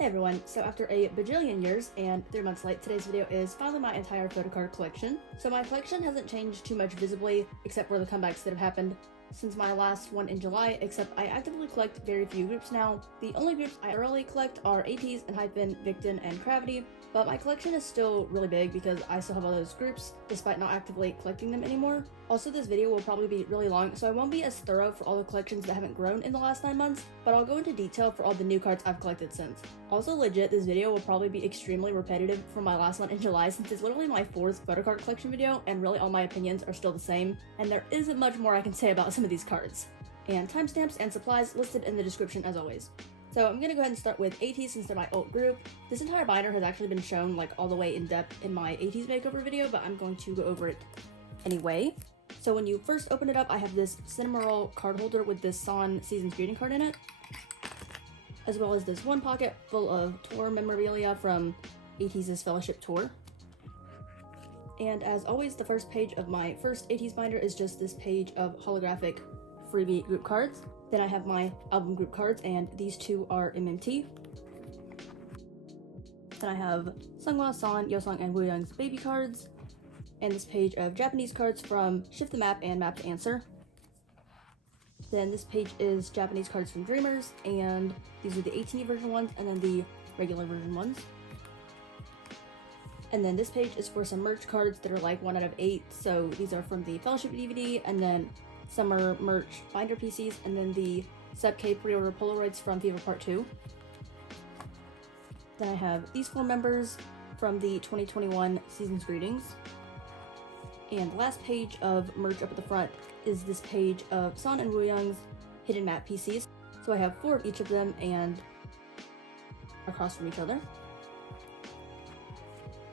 Hey everyone, so after a bajillion years and 3 months late, today's video is finally my entire photocard collection. So my collection hasn't changed too much visibly, except for the comebacks that have happened since my last one in July, except I actively collect very few groups now. The only groups I really collect are ateez, enhypen, victon, and cravity, but my collection is still really big because I still have all those groups, despite not actively collecting them anymore. Also, this video will probably be really long, so I won't be as thorough for all the collections that haven't grown in the last 9 months, but I'll go into detail for all the new cards I've collected since. Also legit, this video will probably be extremely repetitive from my last one in July since it's literally my 4th photocard collection video, and really all my opinions are still the same, and there isn't much more I can say about some of these cards. And timestamps and supplies listed in the description as always. So I'm gonna go ahead and start with ateez since they're my alt group. This entire binder has actually been shown like all the way in depth in my ateez makeover video, but I'm going to go over it anyway. So when you first open it up, I have this cinema roll card holder with this San Seasons greeting card in it, as well as this one pocket full of tour memorabilia from ateez's Fellowship Tour. And as always, the first page of my first ateez binder is just this page of holographic freebie group cards. Then I have my album group cards, and these two are MMT. Then I have Seonghwa, San, Yeosang, and Wooyoung's baby cards, and this page of Japanese cards from Shift the Map and Map to Answer. Then this page is Japanese cards from Dreamers, and these are the 18 version ones, and then the regular version ones. And then this page is for some merch cards that are like 1 out of 8, so these are from the Fellowship DVD, and then summer merch binder PCs, and then the Sep K pre-order Polaroids from Fever Part 2. Then I have these 4 members from the 2021 Season's Greetings. And the last page of merch up at the front is this page of San and Wooyoung's hidden map PCs. So I have 4 of each of them and across from each other.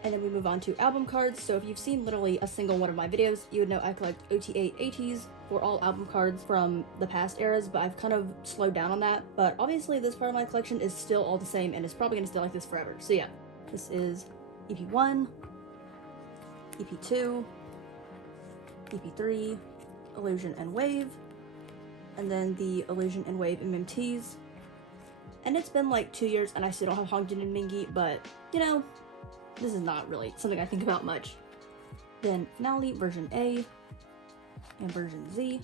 And then we move on to album cards. So if you've seen literally a single one of my videos, you would know I collect ot8 ateez for all album cards from the past eras, but I've kind of slowed down on that. But obviously this part of my collection is still all the same and it's probably gonna stay like this forever. So yeah, this is EP1, EP2, EP3, Illusion and Wave, and then the Illusion and Wave MMTs. And it's been like 2 years and I still don't have Hongjin and Mingi, but you know, this is not really something I think about much. Then Finale version A and version Z,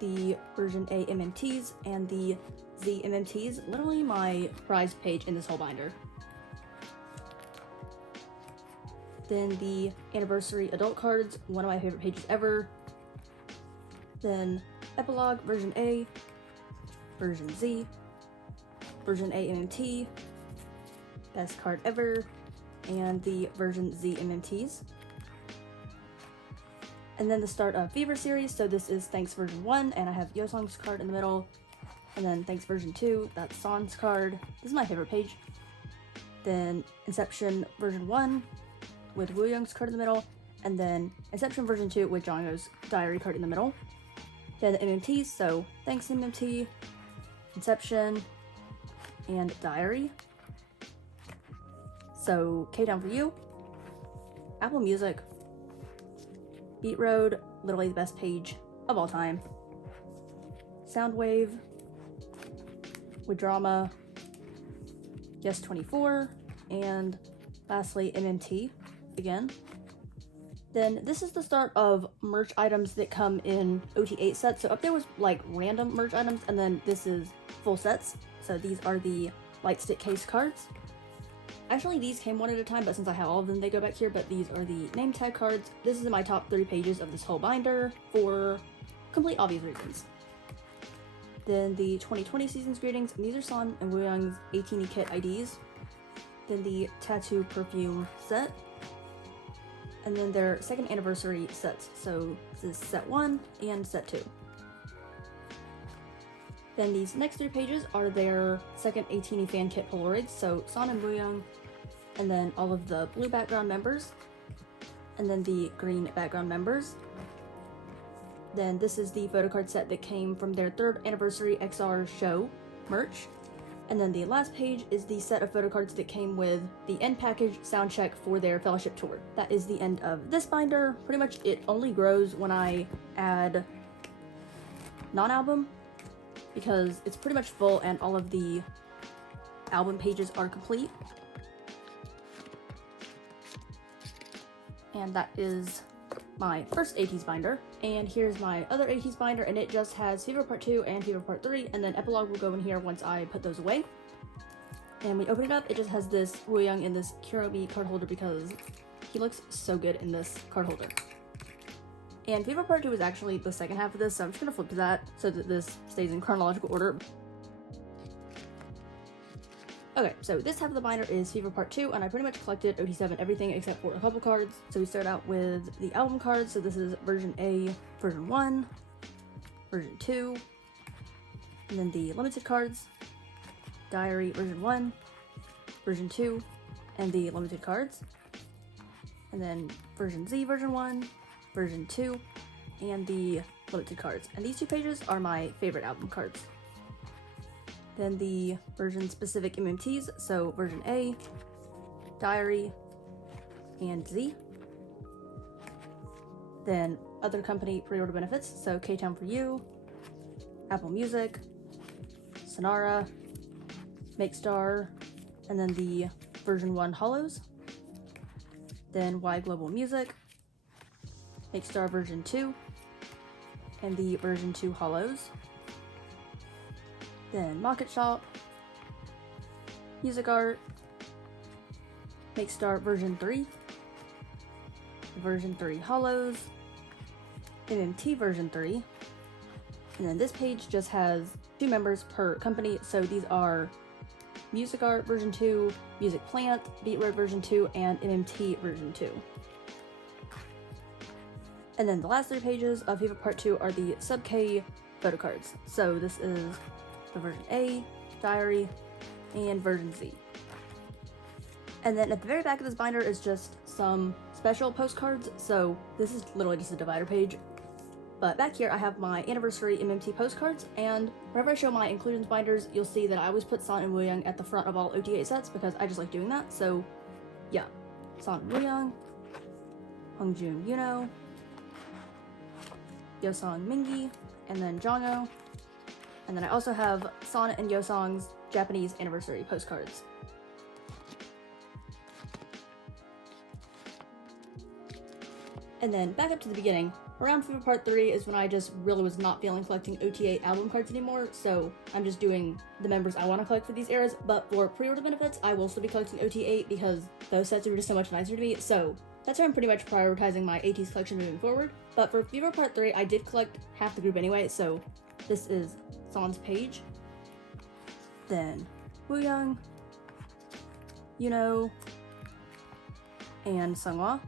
the version A MMTs and the Z MMTs, literally my prized page in this whole binder. Then the anniversary adult cards, one of my favorite pages ever. Then Epilogue version A, version Z, version A MMT, best card ever, and the version Z MMTs. And then the start of Fever series, so this is Thanks version 1, and I have Yeosang's card in the middle. And then Thanks version 2, that's San's card. This is my favorite page. Then Inception version 1 with Wooyoung's card in the middle, and then Inception version 2 with Jongho's diary card in the middle. Then the MMTs, so Thanks MMT, Inception, and Diary. So K-Down for You, Apple Music, Beat Road, literally the best page of all time, Soundwave, with Drama, Yes 24, and lastly MMT again. Then this is the start of merch items that come in ot8 sets. So up there was like random merch items, and then this is full sets. So these are the light stick case cards. Actually, these came one at a time, but since I have all of them, they go back here, but these are the name tag cards. This is in my top 3 pages of this whole binder for complete obvious reasons. Then the 2020 Season's Greetings, and these are San and Wooyoung's 18 kit IDs. Then the Tattoo Perfume set. And then their 2nd anniversary sets, so this is set 1 and set 2. Then these next 3 pages are their 2nd 18 fan kit Polaroids, so San and Wooyoung, and then all of the blue background members, and then the green background members. Then this is the photocard set that came from their 3rd anniversary XR show merch. And then the last page is the set of photocards that came with the end package soundcheck for their Fellowship Tour. That is the end of this binder. Pretty much it only grows when I add non-album, because it's pretty much full and all of the album pages are complete. And that is my first ateez binder. And here's my other ateez binder, and it just has Fever Part 2 and Fever Part 3, and then Epilogue will go in here once I put those away. And when you open it up, it just has this Wooyoung in this Kuromi card holder because he looks so good in this card holder. And Fever Part 2 is actually the second half of this, so I'm just going to flip to that so that this stays in chronological order. Okay, so this half of the binder is Fever Part 2, and I pretty much collected ot8 everything except for a couple cards. So we start out with the album cards, so this is version A, version 1, version 2, and then the limited cards, diary version 1, version 2, and the limited cards, and then version Z version 1, version 2, and the limited cards. And these two pages are my favorite album cards. Then the version specific MMTs, so version A, diary, and Z. Then other company pre-order benefits, so K-Town for You, Apple Music, Sonara, Makestar, and then the version 1 Hollows. Then Y Global Music, Makestar version 2, and the version 2 Hollows. Then Market Shop, Music Art, Makestar version 3, version 3 Hollows, MMT version 3, and then this page just has 2 members per company, so these are Music Art version 2, Music Plant, Beat Road version 2, and MMT version 2. And then the last 3 pages of Fever Part 2 are the sub-K photo cards. So this is the version A, diary, and version Z. And then at the very back of this binder is just some special postcards, so this is literally just a divider page. But back here I have my anniversary MMT postcards, and whenever I show my inclusions binders, you'll see that I always put San and Wooyoung at the front of all ot8 sets because I just like doing that. So yeah, San and Wooyoung, Hongjoon Yuno, Yosong Mingi, and then Jongho. And then I also have San and Yosong's Japanese anniversary postcards. And then back up to the beginning, around Fever Part 3 is when I just really was not feeling collecting ot8 album cards anymore, so I'm just doing the members I want to collect for these eras, but for pre-order benefits, I will still be collecting ot8 because those sets are just so much nicer to me, so that's how I'm pretty much prioritizing my ateez collection moving forward. But for Fever Part 3, I did collect half the group anyway, so this is San's page, then Wooyoung, Yuno, and Seonghwa.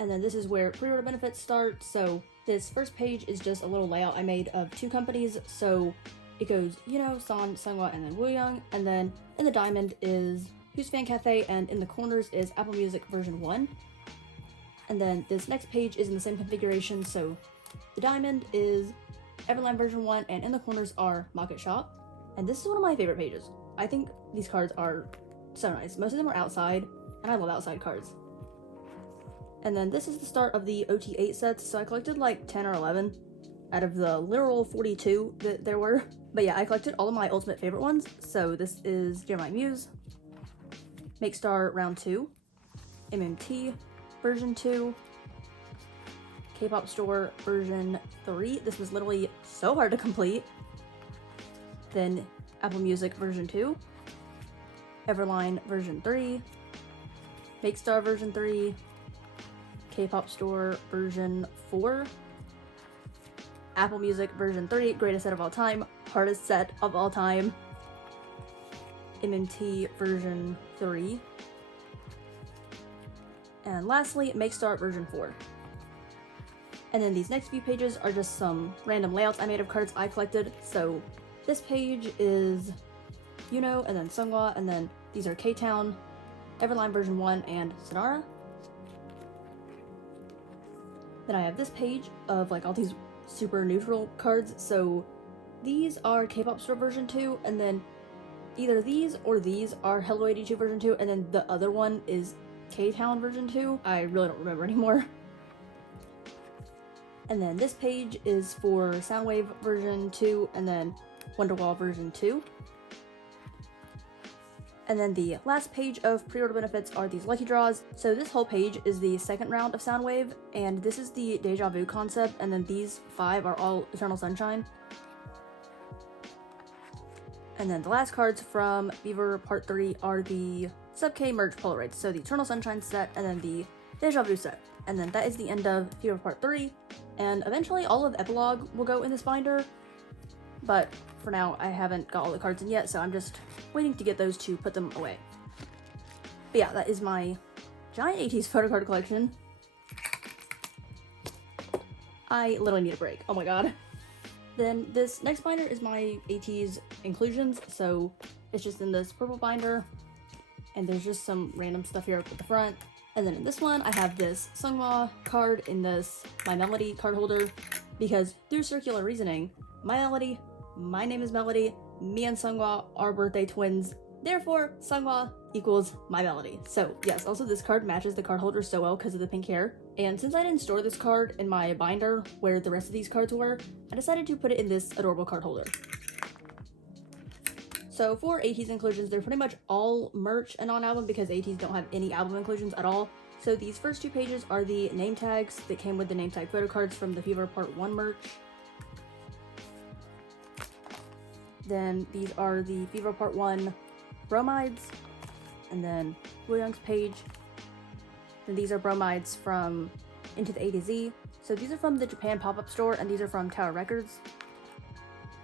And then this is where pre-order benefits start, so this first page is just a little layout I made of 2 companies, so it goes Yuno, San, Seonghwa, and then Wooyoung, and then in the diamond is Who's Fan Cafe, and in the corners is Apple Music version 1. And then this next page is in the same configuration, so the diamond is Everline version 1, and in the corners are Market Shop. And this is one of my favorite pages. I think these cards are so nice. Most of them are outside, and I love outside cards. And then this is the start of the ot8 sets, so I collected like 10 or 11 out of the literal 42 that there were. But yeah, I collected all of my ultimate favorite ones. So this is Jeremiah Muse, Makestar Round 2, MMT version 2, Kpop Store version 3. This was literally so hard to complete. Then Apple Music version 2, Everline version 3, Makestar version 3, Kpop Store version 4, Apple Music version 3, greatest set of all time, hardest set of all time, MMT version 3, and lastly, Makestar version 4. And then these next few pages are just some random layouts I made of cards I collected. So this page is Yuno, and then Seonghwa, and then these are K-Town, Everline version 1, and Sonara. Then I have this page of like all these super neutral cards. So these are Kpop Store version 2, and then either these or these are Hello 82 version 2, and then the other one is K-Town version 2. I really don't remember anymore. And then this page is for Soundwave version 2, and then Wonderwall version 2. And then the last page of pre-order benefits are these lucky draws. So this whole page is the second round of Soundwave, and this is the Deja Vu concept, and then these 5 are all Eternal Sunshine. And then the last cards from Fever Part 3 are the Sub-K merch Polaroids. So the Eternal Sunshine set, and then the Deja Vu set. And then that is the end of Fever Part 3, and eventually all of Epilogue will go in this binder, but for now I haven't got all the cards in yet, so I'm just waiting to get those to put them away. But yeah, that is my giant ateez photocard collection. I literally need a break, oh my god. Then this next binder is my ateez inclusions, so it's just in this purple binder, and there's just some random stuff here up at the front. And then in this one, I have this Seonghwa card in this My Melody card holder, because through circular reasoning, My Melody, my name is Melody, me and Seonghwa are birthday twins, therefore Seonghwa equals My Melody. So yes, also this card matches the card holder so well because of the pink hair. And since I didn't store this card in my binder where the rest of these cards were, I decided to put it in this adorable card holder. So for ateez inclusions, they're pretty much all merch and non-album because ateez don't have any album inclusions at all. So these first 2 pages are the name tags that came with the name tag photo cards from the Fever Part 1 merch. Then these are the Fever Part 1 bromides, and then Wooyoung's page. Then these are bromides from Into the A to Z. So these are from the Japan pop-up store, and these are from Tower Records.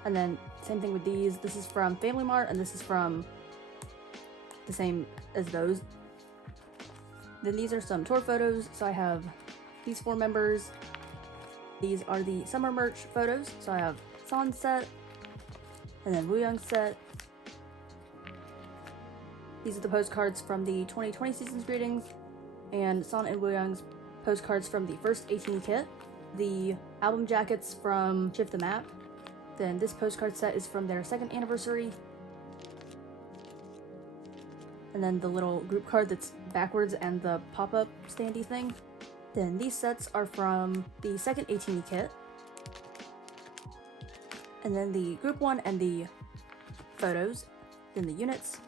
And then same thing with these. This is from Family Mart, and this is from the same as those. Then these are some tour photos. So I have these 4 members. These are the summer merch photos. So I have San's set, and then Wooyoung's set. These are the postcards from the 2020 season's greetings, and San and Wooyoung's postcards from the first 18 kit. The album jackets from Shift the Map. Then this postcard set is from their 2nd anniversary. And then the little group card that's backwards and the pop-up standy thing. Then these sets are from the 2nd 18 kit. And then the group 1 and the photos. Then the units.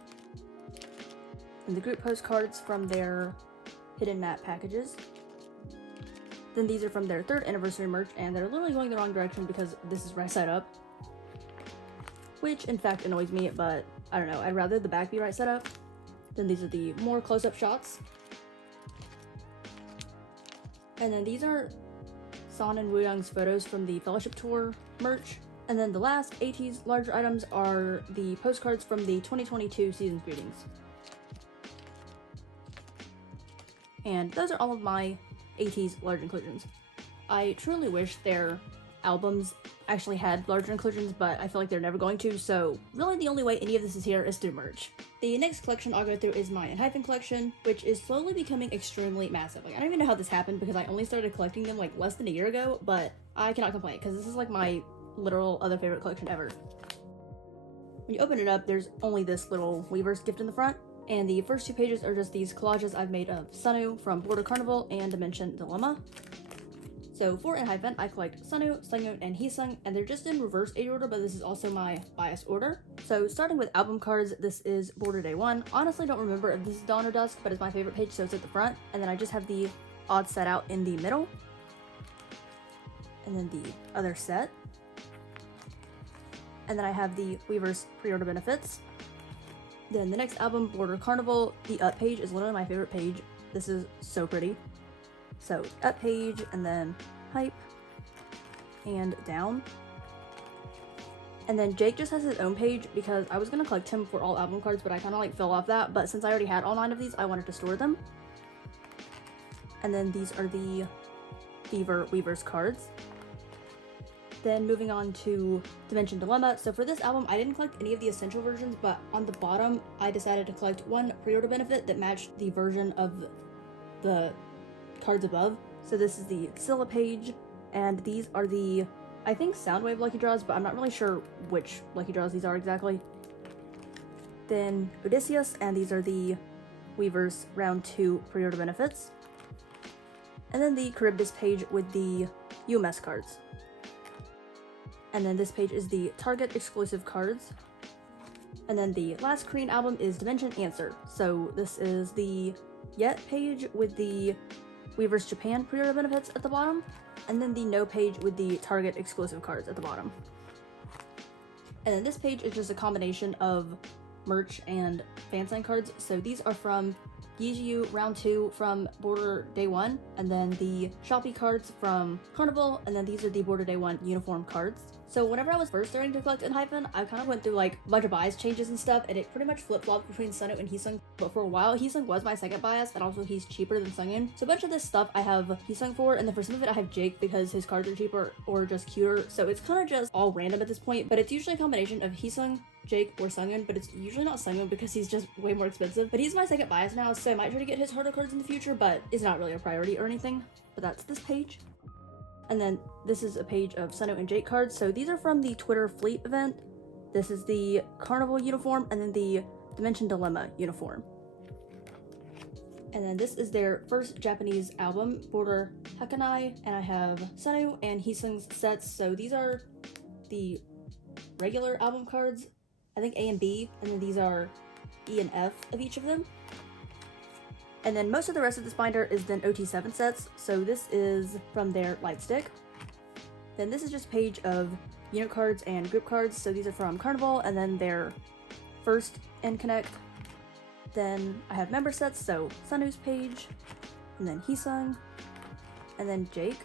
And the group postcards from their hidden map packages. Then these are from their 3rd anniversary merch, and they're literally going the wrong direction because this is right side up. Which in fact annoys me, but I don't know, I'd rather the back be right side up. Then these are the more close-up shots. And then these are San and Wooyoung's photos from the Fellowship Tour merch. And then the last ateez larger items are the postcards from the 2022 season's greetings. And those are all of my ateez large inclusions. I truly wish their albums actually had larger inclusions, but I feel like they're never going to, so really the only way any of this is here is through merch. The next collection I'll go through is my enhypen collection, which is slowly becoming extremely massive. Like, I don't even know how this happened because I only started collecting them like less than a year ago, but I cannot complain because this is like my literal other favorite collection ever. When you open it up, there's only this little weaver's gift in the front, and the first 2 pages are just these collages I've made of Sunwoo from Border Carnival and Dimension Dilemma. So for enhypen, I collect Sunwoo, Seungyoon, and Heesung, and they're just in reverse age order, but this is also my bias order. So starting with album cards, this is Border Day 1. Honestly, don't remember if this is Dawn or Dusk, but it's my favorite page, so it's at the front. And then I just have the odd set out in the middle. And then the other set. And then I have the Weaver's pre-order benefits. Then the next album, Border Carnival, the up page is literally my favorite page. This is so pretty. So up page, and then hype, and down. And then Jake just has his own page because I was going to collect him for all album cards, but I kind of like fell off that. But since I already had all 9 of these, I wanted to store them. And then these are the Fever Weavers cards. Then moving on to Dimension Dilemma. So for this album, I didn't collect any of the essential versions, but on the bottom, I decided to collect one pre-order benefit that matched the version of the cards above. So this is the Scylla page, and these are the, I think, Soundwave lucky draws, but I'm not really sure which lucky draws these are exactly. Then Odysseus, and these are the Weavers round 2 pre-order benefits. And then the Charybdis page with the UMS cards. And then this page is the Target exclusive cards. And then the last Korean album is Dimension Answer. So this is the Yet page with the Weverse Japan pre-order benefits at the bottom, and then the No page with the Target exclusive cards at the bottom. And then this page is just a combination of merch and fan sign cards. So these are from Yeeju Round 2 from Border Day 1, and then the Shopee cards from Carnival, and then these are the Border Day 1 uniform cards. So whenever I was first starting to collect enhypen, I kind of went through like a bunch of bias changes and stuff, and it pretty much flip-flopped between Sunwoo and Heesung. But for a while, Heesung was my second bias, and also he's cheaper than Sungin. So a bunch of this stuff I have Heesung for, and then for some of it I have Jake because his cards are cheaper or just cuter. So it's kind of just all random at this point, but it's usually a combination of Heesung, Jake, or Sungin, but it's usually not Sungin because he's just way more expensive. But he's my second bias now, so I might try to get his harder cards in the future, but it's not really a priority or anything. But that's this page. And then this is a page of Sunwoo and Jake cards. So these are from the Twitter Fleet event. This is the Carnival uniform, and then the Dimension Dilemma uniform. And then this is their first Japanese album, Border Hakanai, and I have Sunwoo and Heesung's sets. So these are the regular album cards, I think A and B, and then these are E and F of each of them. And then most of the rest of this binder is then ot8 sets, so this is from their light stick. Then this is just a page of unit cards and group cards, so these are from Carnival, and then their first N Connect. Then I have member sets, so Sunwoo's page, and then Heesung, and then Jake.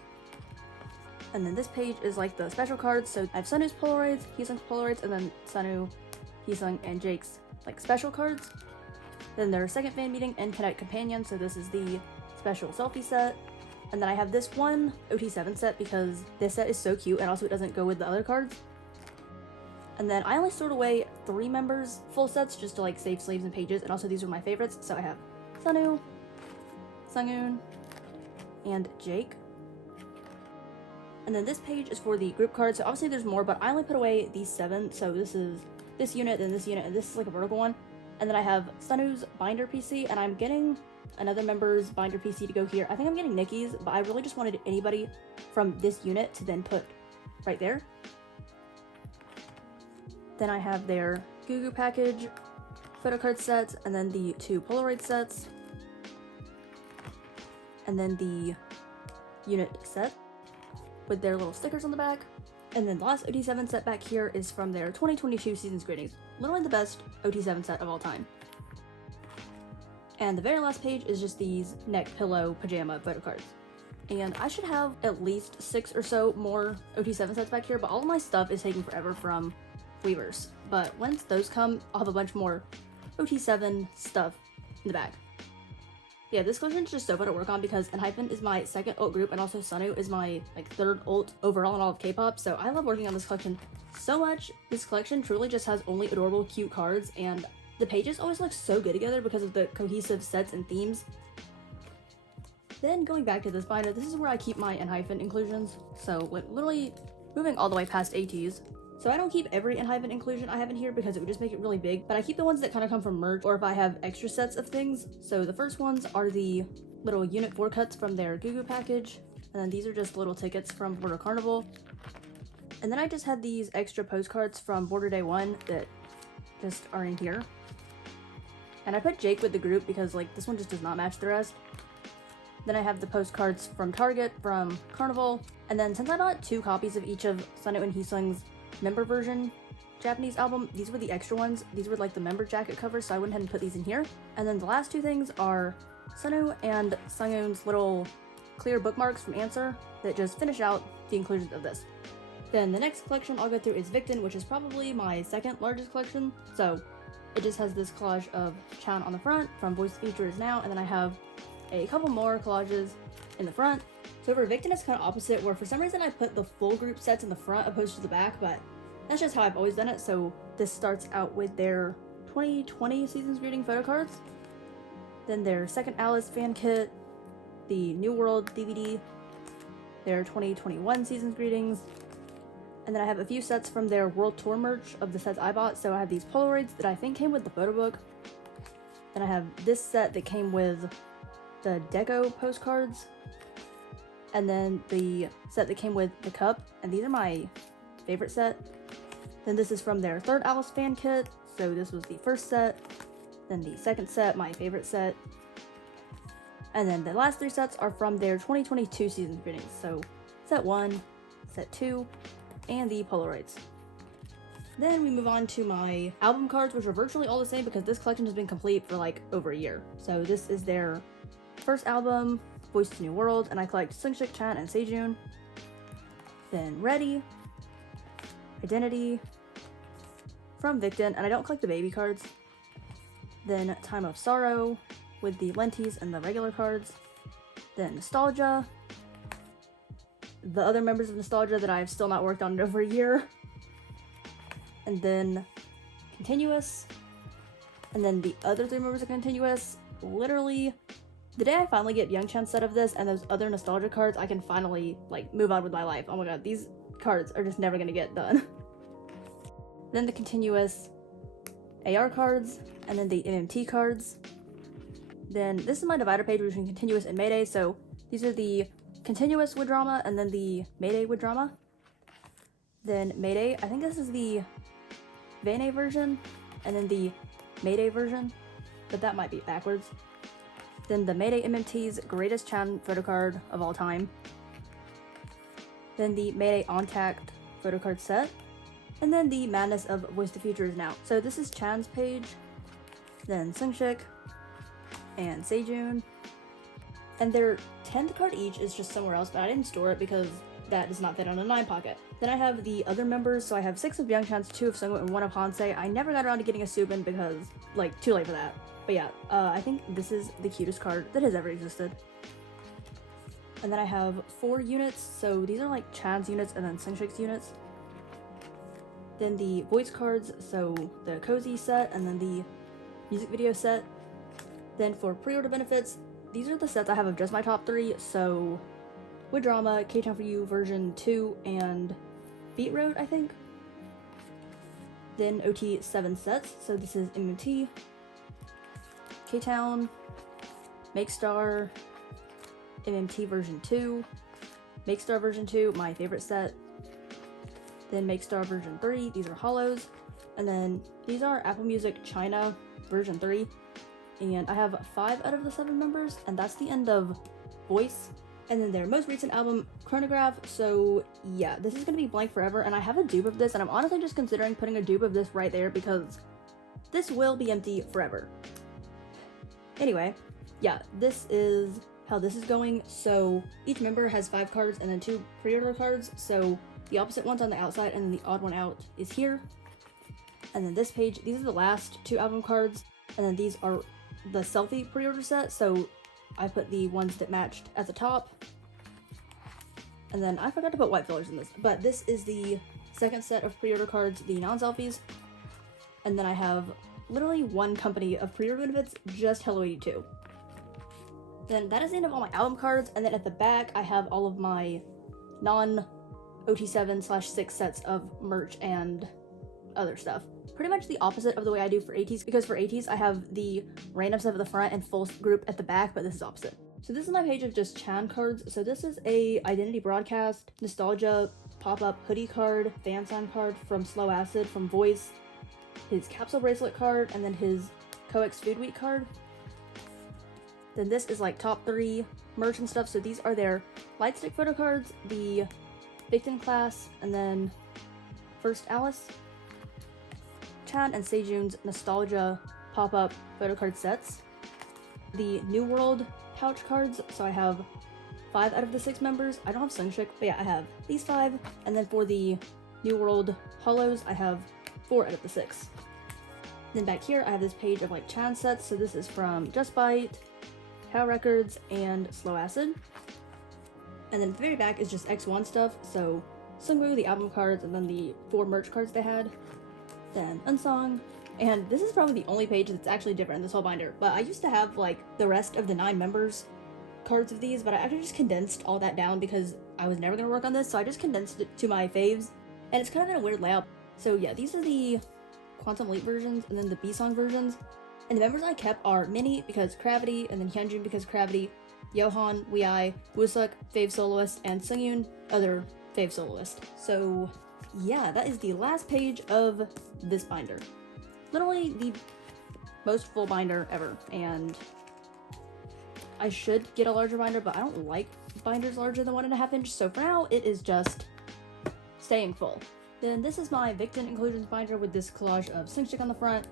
And then this page is like the special cards, so I have Sunwoo's Polaroids, Heesung's Polaroids, and then Sunwoo, Heesung, and Jake's like special cards. Then their second fan meeting and Connect Companion, so this is the special selfie set. And then I have this one ot8 set because this set is so cute and also it doesn't go with the other cards. And then I only stored away 3 members full sets just to like save sleeves and pages, and also these are my favorites. So I have Sunwoo, Sunghoon, and Jake. And then this page is for the group cards, so obviously there's more, but I only put away these 7, so this is this unit, then this unit, and this is like a vertical one. And then I have Sunwoo's binder PC, and I'm getting another member's binder PC to go here. I think I'm getting Nikki's, but I really just wanted anybody from this unit to then put right there. Then I have their Gugu package, photocard sets, and then the 2 Polaroid sets, and then the unit set with their little stickers on the back. And then the last ot8 set back here is from their 2022 Seasons Greetings. Literally the best ot8 set of all time. And the very last page is just these neck pillow pajama photo cards. And I should have at least 6 or so more ot8 sets back here, but all of my stuff is taking forever from Weverse. But once those come, I'll have a bunch more ot8 stuff in the back. Yeah, this collection is just so fun to work on because enhypen is my second ult group, and also Sunwoo is my like 3rd ult overall in all of K-pop, so I love working on this collection so much. This collection truly just has only adorable, cute cards, and the pages always look so good together because of the cohesive sets and themes. Then going back to this binder, this is where I keep my enhypen inclusions, so like literally moving all the way past ateez. So I don't keep every enhypen inclusion I have in here because it would just make it really big, but I keep the ones that kind of come from merch or if I have extra sets of things. So the first ones are the little unit 4 cuts from their Gugu package, and then these are just little tickets from Border Carnival. And then I just had these extra postcards from Border Day 1 that just are in here. And I put Jake with the group because like this one just does not match the rest. Then I have the postcards from Target, from Carnival, and then since I bought 2 copies of each of Sunwoo and Heesung's member version Japanese album, these were the extra ones. These were like the member jacket covers, so I went ahead and put these in here. And then the last 2 things are Sunwoo and Sunghoon's little clear bookmarks from Answer that just finish out the inclusions of this. Then the next collection I'll go through is Victon, which is probably my 2nd largest collection. So it just has this collage of Chan on the front from Voice Features Now, and then I have a couple more collages in the front. So for Victon, it's kind of opposite, where for some reason I put the full group sets in the front opposed to the back, but that's just how I've always done it. So this starts out with their 2020 Seasons Greeting photo cards, then their second Alice fan kit, the New World DVD, their 2021 Seasons Greetings, and then I have a few sets from their World Tour merch of the sets I bought. So I have these Polaroids that I think came with the photo book, then I have this set that came with the deco postcards, and then the set that came with the cup, and these are my favorite set. Then this is from their 3rd Alice fan kit, So this was the first set, then the second set, my favorite set, and then the last 3 sets are from their 2022 season greetings. So set 1, set 2, and the Polaroids. Then we move on to my album cards, which are virtually all the same because this collection has been complete for like over a year. So this is their first album, Voice to New World, and I collect Sungshik, Chan, and Sejun. Then Ready, Identity, from Victon, and I don't collect the baby cards. Then Time of Sorrow, with the lenties and the regular cards. Then Nostalgia, the other members of Nostalgia that I've still not worked on in over a year. And then Continuous, and then the other 3 members of Continuous. Literally, the day I finally get Youngchan's set of this and those other Nostalgia cards, I can finally, like, move on with my life. Oh my god, these cards are just never gonna get done. Then the Continuous AR cards, and then the MMT cards. Then this is my divider page between Continuous and Mayday, so these are the Continuous with drama, and then the Mayday with drama. Then Mayday, I think this is the Vane version, and then the Mayday version, but that might be backwards. Then the Mayday MMT's greatest Chan photocard of all time. Then the Mayday Ontact photocard set. And then the Madness of Voice to Future is now. So this is Chan's page, then Sungshik, and Sejun. And their 10th card each is just somewhere else, but I didn't store it because that does not fit on a 9 pocket. Then I have the other members, so I have 6 of Youngchan's, 2 of Sungwoo, and 1 of Hansei. I never got around to getting a Subin because, like, too late for that. But yeah, I think this is the cutest card that has ever existed. And then I have 4 units, so these are like Chan's units and then Sungshik's units. Then the voice cards, so the Cozy set and then the music video set. Then for pre-order benefits, these are the sets I have of just my top 3, so with drama, K-Town for You version 2, and Beat Road, I think. Then ot8 7 sets, so this is MMT, K-Town, Make Star, MMT version 2, Make Star version 2, my favorite set. Then Make Star version 3, these are hollows. And then these are Apple Music China version 3. And I have 5 out of the 7 members, and that's the end of Voice. And then their most recent album, Chronograph. So yeah, this is gonna be blank forever, and I have a dupe of this, and I'm honestly just considering putting a dupe of this right there because this will be empty forever. Anyway, yeah, this is how this is going. So each member has 5 cards and then 2 pre-order cards. So the opposite one's on the outside and then the odd one out is here. And then this page, these are the last 2 album cards, and then these are the selfie pre-order set. So I put the ones that matched at the top. And then I forgot to put white fillers in this, but this is the second set of pre-order cards, the non-selfies. And then I have literally 1 company of pre-order benefits, just Hello 82. Then that is the end of all my album cards, and then at the back I have all of my non-OT7/6 sets of merch and other stuff. Pretty much the opposite of the way I do for ateez, because for ateez I have the random stuff at the front and full group at the back, but this is opposite. So this is my page of just Chan cards. So this is a Identity Broadcast, Nostalgia, pop-up hoodie card, fan sign card from Slow Acid, from Voice, his capsule bracelet card, and then his Coex Food Week card. Then this is like top 3 merch and stuff. So these are their Lightstick photo cards, the Victon class, and then First Alice, Chan and Sejun's Nostalgia pop-up photo card sets, the New World pouch cards. So I have 5 out of the 6 members. I don't have Sungshik, but yeah, I have these 5. And then for the New World hollows, I have 4 out of the 6. Then back here, I have this page of like Chan sets. So this is from Just Bite, Cow Records, and Slow Acid. And then at the very back is just X1 stuff. So Sungwoo, the album cards, and then the 4 merch cards they had. Then Unsong. And this is probably the only page that's actually different in this whole binder. But I used to have like the rest of the 9 members cards of these, but I actually just condensed all that down because I was never going to work on this. So I just condensed it to my faves. And it's kind of in a weird layout. So yeah, these are the Quantum Leap versions and then the B-Song versions. And the members I kept are Minnie because Cravity, and then Hyunjin because Cravity, Johan, WHEEEEE, Woosuk, fave soloist, and Sungyoon, other fave soloist. So yeah, that is the last page of this binder. literally the most full binder ever, and I should get a larger binder, but I don't like binders larger than 1.5 inch, so for now it is just staying full. Then this is my Victon inclusions binder with this collage of sling stick on the front,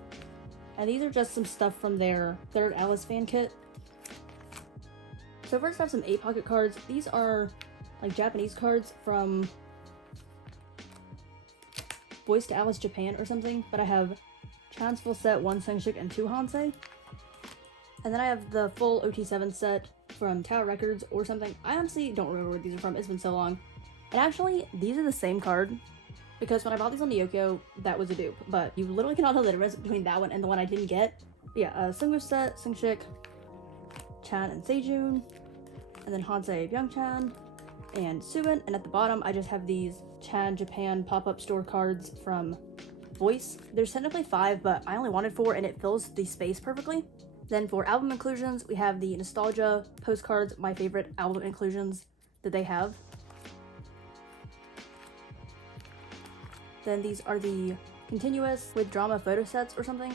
and these are just some stuff from their third Alice fan kit. So first I have some 8 pocket cards. These are like Japanese cards from Voice to Alice Japan or something, but I have Chan's full set, 1 sling stick, and 2 Hansei. And then I have the full ot8 set from Tower Records or something. I honestly don't remember where these are from, it's been so long. And actually, these are the same card, because when I bought these on Nyokyo, that was a dupe. But you literally cannot tell the difference between that one and the one I didn't get. But yeah, Sungwoo set, sling stick, Chan and Sejun, and then Hansei, Byung-chan, and Suin. And at the bottom, I just have these Chan Japan pop-up store cards from Voice. There's technically 5, but I only wanted 4, and it fills the space perfectly. Then for album inclusions, we have the Nostalgia postcards, my favorite album inclusions that they have. Then these are the continuous with drama photo sets or something.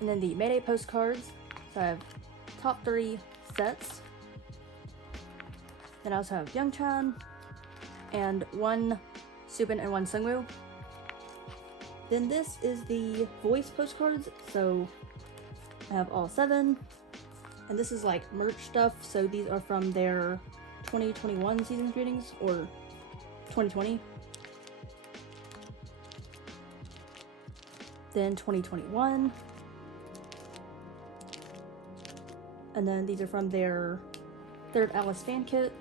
And then the Mayday postcards. So I have top 3 sets. Then I also have Byung-chan and 1 Subin and 1 Sungwoo. Then this is the Voice postcards. So I have all 7. And this is like merch stuff. So these are from their 2021 season greetings or 2020. Then 2021. And then these are from their third Alice fan kit.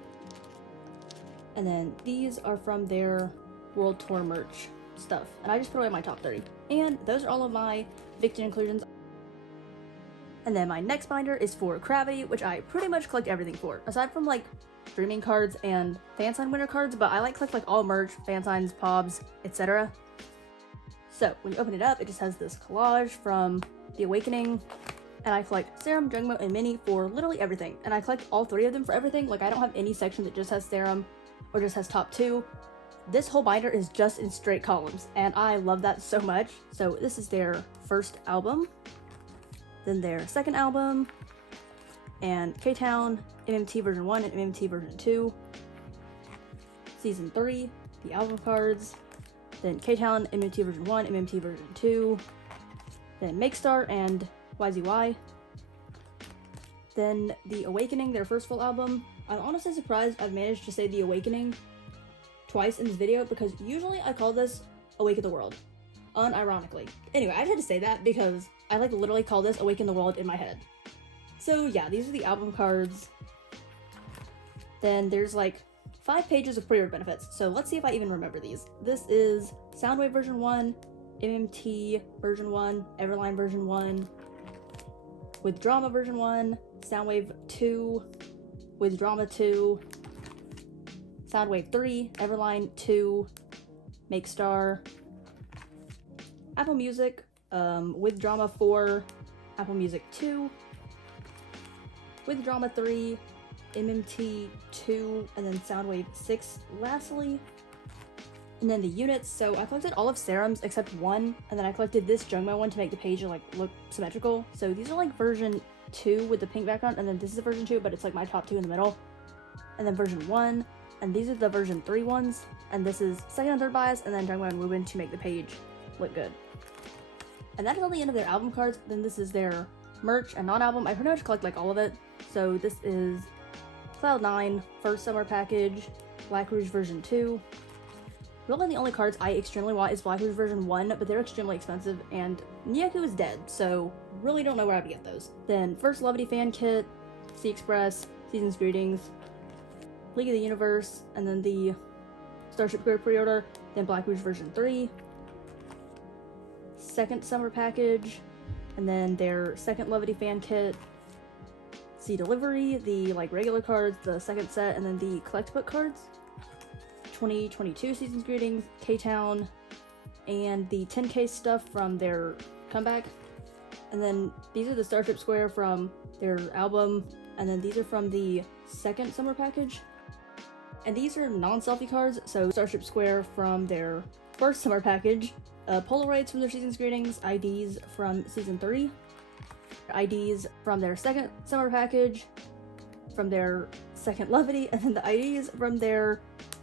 And then these are from their World Tour merch stuff. And I just put away my top 30. And those are all of my Victon inclusions. And then my next binder is for Cravity, which I pretty much collect everything for. Aside from like streaming cards and fan sign winner cards, but I like collect like all merch, fan signs, pobs, etc. So when you open it up, it just has this collage from The Awakening. And I collect Serum, Jungmo, and Mini for literally everything. And I collect all 3 of them for everything. Like I don't have any section that just has Serum or just has top 2. This whole binder is just in straight columns, and I love that so much. So this is their first album, then their second album, and K-Town, MMT version 1 and MMT version 2, season 3, the album cards, then K-Town, MMT version 1, MMT version 2, then Make Star and YZY, then The Awakening, their first full album. I'm honestly surprised I've managed to say The Awakening twice in this video, because usually I call this Awaken the World, unironically. Anyway, I just had to say that because I like literally call this Awaken the World in my head. So yeah, these are the album cards. Then there's like 5 pages of pre-order benefits, so let's see if I even remember these. This is Soundwave version 1, MMT version 1, Everline version 1, with Drama version 1, Soundwave 2, with Drama 2, Soundwave 3, Everline 2, Make Star, Apple Music, with Drama 4, Apple Music 2, with Drama 3, MMT 2, and then Soundwave 6 lastly. And then the units, so I collected all of Serum's except 1, and then I collected this Jungmo one to make the page like look symmetrical. So these are like version 2 with the pink background, and then this is a version 2, but it's like my top 2 in the middle. And then version 1, and these are the version 3 ones, and this is second and third bias, and then Jungmo and Woobin to make the page look good. And that is all the end of their album cards. Then this is their merch and non-album. I pretty much collect like all of it. So this is Cloud9, first summer package, Black Rouge version 2. Really the only cards I extremely want is Black Rouge version 1, but they're extremely expensive, and Nyaku is dead, so really don't know where I would get those. Then first Levity fan kit, Sea Express, Season's Greetings, League of the Universe, and then the Starship Square pre-order, then Black Rouge version 3, second summer package, and then their second Levity fan kit, Sea Delivery, the like regular cards, the second set, and then the collect book cards, 2022 Season's Greetings, K-Town, and the 10K stuff from their comeback. And then these are the Starship Square from their album, and then these are from the second summer package. And these are non-selfie cards, so Starship Square from their first summer package, Polaroids from their season's greetings, IDs from season 3, IDs from their second summer package, from their second levity, and then the IDs from their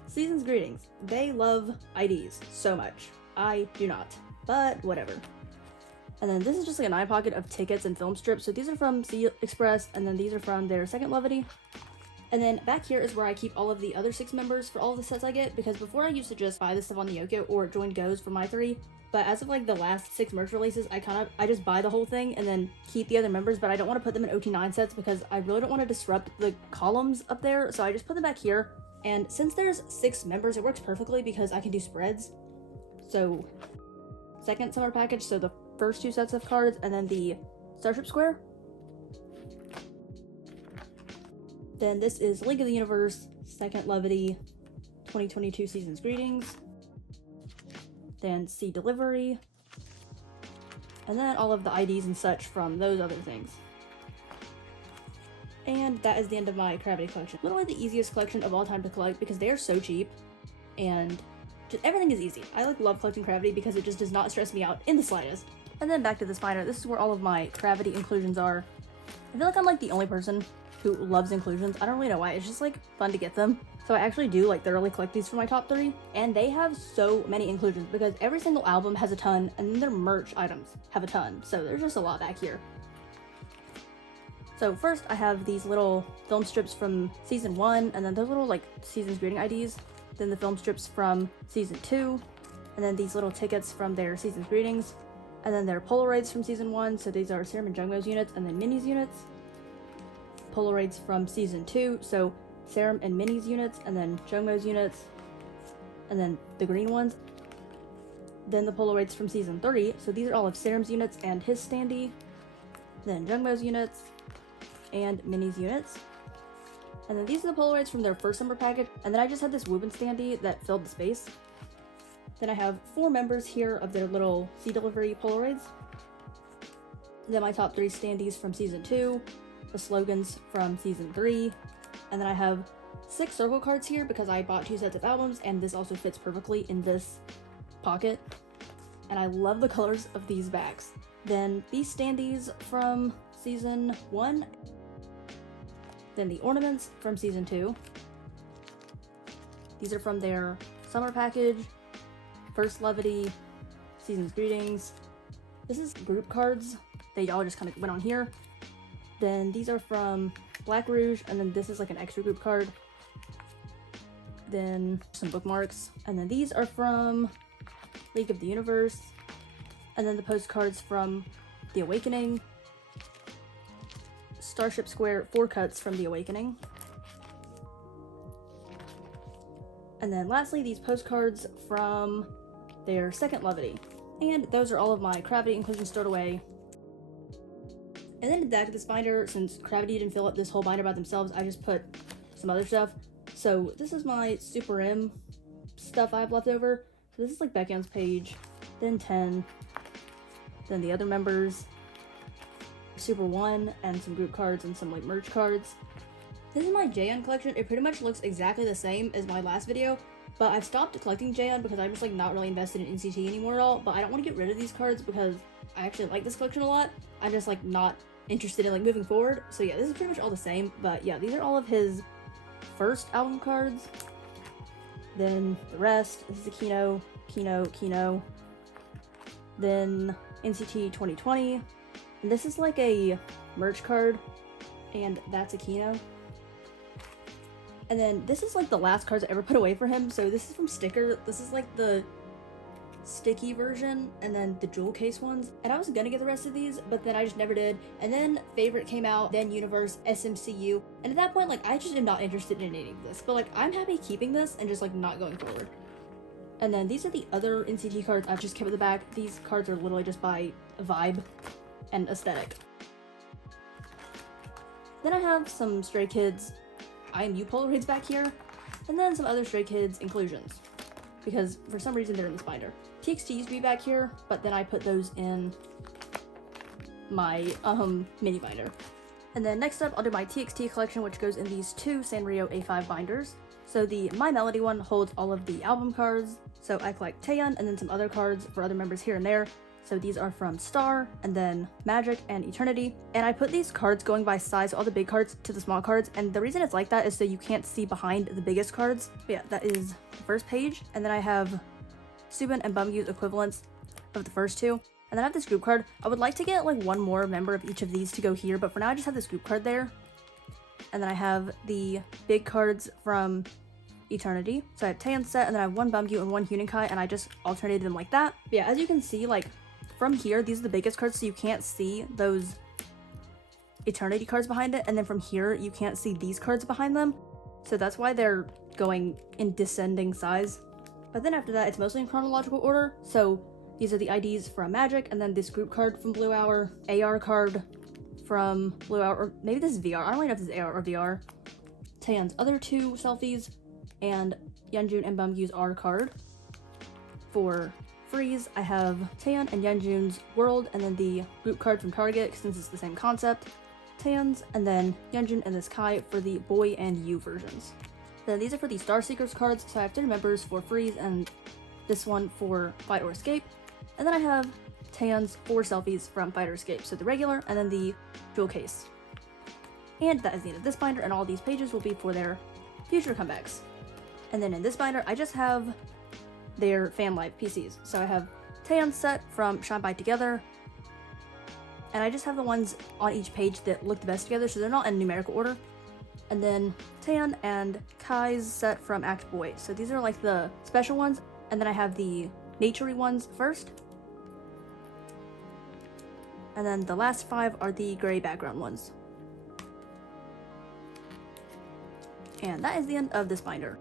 season's greetings. They love IDs so much. I do not, but whatever. And then this is just like an eye pocket of tickets and film strips. So these are from Sea Express, and then these are from their second levity. And then back here is where I keep all of the other 6 members for all of the sets I get, because before I used to just buy this stuff on the Yoko or join Goes for my 3. But as of like the last 6 merch releases, I just buy the whole thing and then keep the other members, but I don't want to put them in ot9 sets because I really don't want to disrupt the columns up there, so I just put them back here. And since there's 6 members, it works perfectly because I can do spreads. So, second summer package, so the first 2 sets of cards, and then the Starship Square. Then this is League of the Universe, second levity, 2022 season's greetings. Then Sea Delivery, and then all of the IDs and such from those other things. And that is the end of my Gravity collection. Literally the easiest collection of all time to collect because they are so cheap, and just everything is easy. I love collecting Gravity because it just does not stress me out in the slightest. And then back to this binder. This is where all of my Gravity inclusions are. I feel like I'm like the only person who loves inclusions. I don't really know why. It's just like fun to get them. So I actually do like thoroughly collect these for my top 3, and they have so many inclusions because every single album has a ton, and then their merch items have a ton. So there's just a lot back here. So first I have these little film strips from season 1, and then those little like season's greeting IDs. Then the film strips from season 2, and then these little tickets from their season's greetings, and then their Polaroids from season 1. So these are Serum and Jungmo's units, and then Minis units. Polaroids from season 2, so Serum and Minis units, and then Jungmo's units, and then the green ones. Then the Polaroids from season 3, so these are all of Serum's units and his standee. Then Jungmo's units, and Minis units. And then these are the Polaroids from their first summer package, and then I just had this Woobin standee that filled the space. Then I have 4 members here of their little Sea Delivery Polaroids. Then my top 3 standees from season 2, the slogans from season 3, and then I have 6 circle cards here because I bought 2 sets of albums, and this also fits perfectly in this pocket. And I love the colors of these backs. Then these standees from season 1. Then the ornaments from season 2. These are from their summer package, first levity, season's greetings. This is group cards. They all just kind of went on here. Then these are from Black Rouge, and then this is like an extra group card. Then some bookmarks. And then these are from League of the Universe. And then the postcards from The Awakening. Starship Square 4 cuts from The Awakening. And then lastly, these postcards from their second levity. And those are all of my Gravity inclusions stored away. And then in the back of this binder, since Gravity didn't fill up this whole binder by themselves, I just put some other stuff. So this is my superm stuff I have left over. So this is like Baekhyun's page, then 10, then the other members, Super 1, and some group cards and some like merch cards. This is my Jaehyun collection. It pretty much looks exactly the same as my last video, but I've stopped collecting Jaehyun because I'm just like not really invested in NCT anymore at all. But I don't want to get rid of these cards because I actually like this collection a lot. I'm just like not interested in like moving forward. So yeah, this is pretty much all the same, but yeah, these are all of his first album cards. Then the rest, this is the Kino, then NCT 2020, and this is like a merch card, and that's a Kino. And then this is like the last cards I ever put away for him, so this is from Sticker. This is like the sticky version, and then the jewel case ones. And I was gonna get the rest of these, but then I just never did. And then Favorite came out, then Universe, SMCU, and at that point, like, I just am not interested in any of this. But like, I'm happy keeping this and just like not going forward. And then these are the other NCT cards I've just kept at the back. These cards are literally just by vibe and aesthetic. Then I have some Stray Kids IMU Polaroids back here, and then some other Stray Kids inclusions, because for some reason they're in this binder. TXT used to be back here, but then I put those in my mini binder. And then next up, I'll do my TXT collection, which goes in these 2 Sanrio A5 binders. So the My Melody one holds all of the album cards. So I collect Taeyeon and then some other cards for other members here and there. So these are from Star, and then Magic and Eternity. And I put these cards going by size, all the big cards to the small cards. And the reason it's like that is so you can't see behind the biggest cards. But yeah, that is the first page. And then I have Subin and Bumgyu's equivalents of the first two. And then I have this group card. I would like to get like one more member of each of these to go here, but for now I just have this group card there. And then I have the big cards from Eternity. So I have Taeyeon's set, and then I have one Bumgyu and one Huninkai, and I just alternated them like that. But yeah, as you can see, like from here, these are the biggest cards, so you can't see those Eternity cards behind it. And then from here, you can't see these cards behind them. So that's why they're going in descending size. But then after that, it's mostly in chronological order. So these are the IDs from Magic, and then this group card from Blue Hour, AR card from Blue Hour, or maybe this is VR. I don't really know if this is AR or VR. Taeyeon's other two selfies, and Yeonjun and Bumgyu's R card. For Freeze, I have Taeyeon and Yeonjun's World, and then the group card from Target, since it's the same concept. Taeyeon's, and then Yeonjun and this Kai for the Boy and You versions. Then these are for the Star Seekers cards, so I have 3 members for Freeze, and this one for Fight or Escape. And then I have Taeyeon's 4 selfies from Fight or Escape, so the regular, and then the jewel case. And that is the end of this binder, and all these pages will be for their future comebacks. And then in this binder, I just have their fan live PCs. So I have Taeyeon's set from Shine By Together, and I just have the ones on each page that look the best together, so they're not in numerical order. And then Taeyeon and Kai's set from Act Boy. So these are like the special ones, and then I have the naturey ones first. And then the last 5 are the gray background ones. And that is the end of this binder,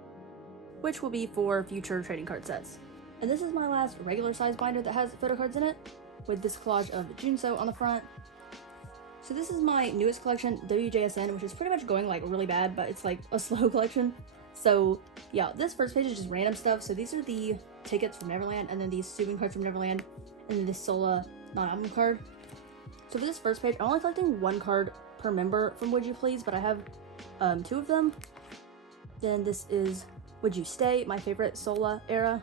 which will be for future trading card sets. And this is my last regular size binder that has photo cards in it, with this collage of Junso on the front. So this is my newest collection, WHEEEEE, which is pretty much going like really bad, but it's like a slow collection. So yeah, this first page is just random stuff. So these are the tickets from Neverland, and then these Subin cards from Neverland, and then this Sola non-album card. So for this first page, I'm only collecting 1 card per member from Would You Please, but I have 2 of them. Then this is Would You Stay, my favorite Sola era.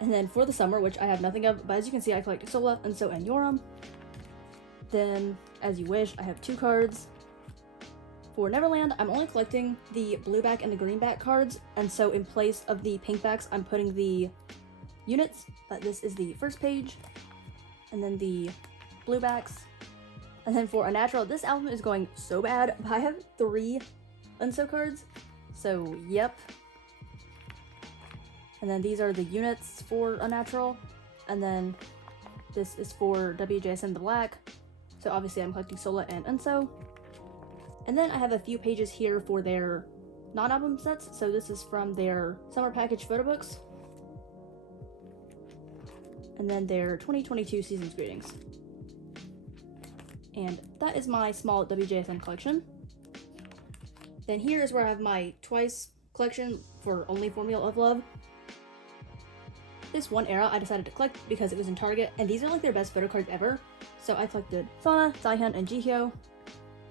And then for the summer, which I have nothing of, but as you can see, I collect Sola, and so and Yoram. Then, As You Wish, I have 2 cards. For Neverland, I'm only collecting the blue back and the green back cards, and so in place of the pink backs, I'm putting the units. But this is the first page, and then the blue backs. And then for Unnatural, this album is going so bad, but I have 3 Unso cards, so yep. And then these are the units for Unnatural, and then this is for WHEEEEE the Black, so obviously I'm collecting Sola and Unso. And then I have a few pages here for their non-album sets, so this is from their summer package photo books, and then their 2022 season's greetings. And that is my small WHEEEEE collection. Then here is where I have my Twice collection for only Formula of Love. This one era I decided to collect because it was in Target, and these are like their best photo cards ever. So I collected Sana, Saihyun, and Jihyo,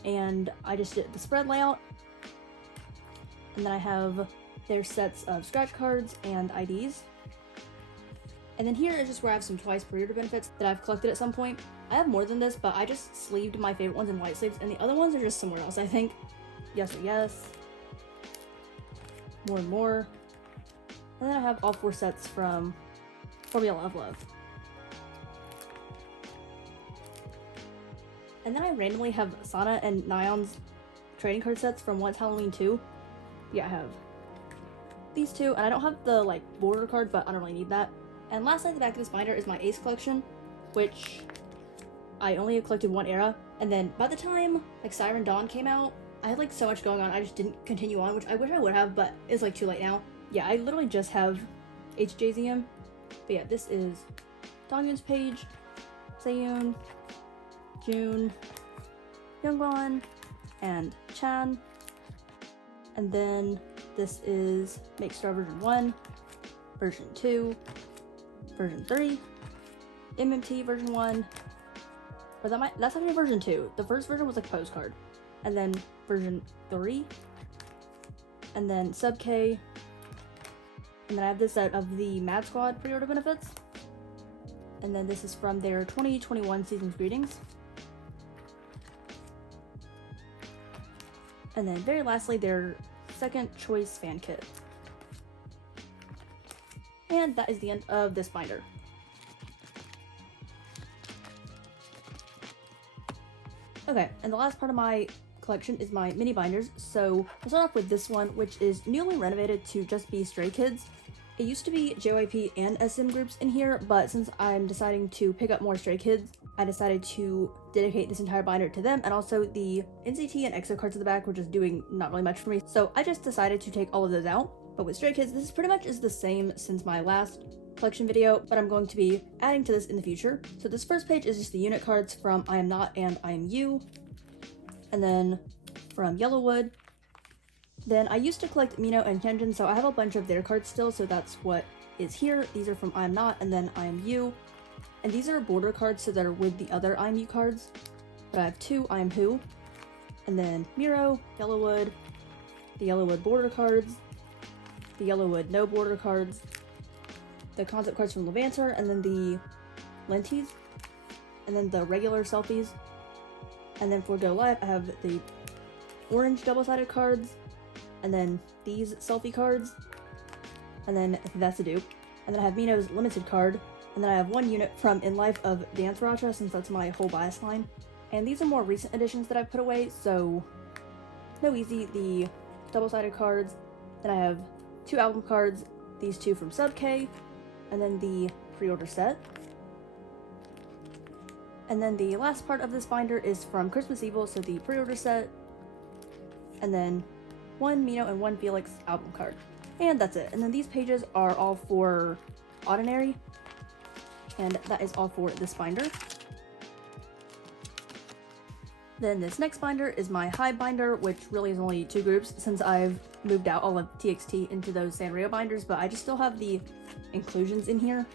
and I just did the spread layout. And then I have their sets of scratch cards and IDs. And then here is just where I have some Twice pre-order benefits that I've collected at some point. I have more than this, but I just sleeved my favorite ones in white sleeves, and the other ones are just somewhere else, I think. Yes or Yes, More and More, and then I have all 4 sets from Formula of Love. And then I randomly have Sana and Nayeon's trading card sets from Once Halloween 2. Yeah, I have these 2, and I don't have the like border card, but I don't really need that. And lastly, at the back of this binder is my Ace collection, which I only collected 1 era, and then by the time like Siren Dawn came out, I had like so much going on, I just didn't continue on, which I wish I would have, but it's like too late now. Yeah, I literally just have HJZM. But yeah, this is Dongyun's page, Seiyun, June, Youngwon, and Chan. And then this is Make Star version 1, version 2, version 3, MMT version 1, or that's actually version 2. The first version was like postcard. And then version 3, and then sub K, and then I have this out of the Mad Squad pre-order benefits, and then this is from their 2021 Season's Greetings. And then very lastly, their second choice fan kit. And that is the end of this binder. Okay, and the last part of my collection is my mini binders. So I'll start off with this one, which is newly renovated to just be Stray Kids. It used to be JYP and SM groups in here, but since I'm deciding to pick up more Stray Kids, I decided to dedicate this entire binder to them, and also the NCT and EXO cards at the back were just doing not really much for me, so I just decided to take all of those out. But with Stray Kids, this pretty much is the same since my last collection video, but I'm going to be adding to this in the future. So this first page is just the unit cards from I Am Not and I Am You, and then from Yellowwood. Then I used to collect Mino and Hyunjin, so I have a bunch of their cards still, so that's what is here. These are from I Am Not and then I Am You. And these are border cards, so they're with the other I Am You cards. But I have two I Am Who, and then Miro, Yellowwood, the Yellowwood border cards, the Yellowwood no border cards, the concept cards from Levanter, and then the Lenties, and then the regular selfies. And then for Go Live, I have the orange double-sided cards, and then these selfie cards, and then that's a dupe. And then I have Mino's limited card, and then I have one unit from In Life of Dance Racha, since that's my whole bias line. And these are more recent additions that I've put away, so no easy, the double-sided cards. Then I have two album cards, these two from Sub K, and then the pre-order set. And then the last part of this binder is from Christmas Evil, so the pre-order set, and then one Mino and one Felix album card. And that's it. And then these pages are all for Ordinary, and that is all for this binder. Then this next binder is my Hive binder, which really is only two groups since I've moved out all of TXT into those Sanrio binders, but I just still have the inclusions in here.